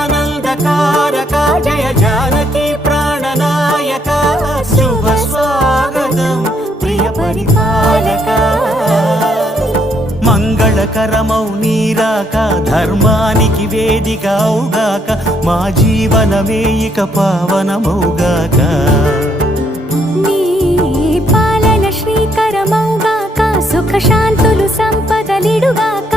జగదానందకారక జయ జానకి ప్రాణనాయక శుభ స్వాగతం ప్రియ పరిపాలక మంగళకరమౌ నీరాక ధర్మానికి వేదిక అవుగాక మా జీవనమే ఇక పావనమౌగాక నీ పాలన శ్రీకరమౌగాక సుఖ శాంతులు సంపదలిడుగాక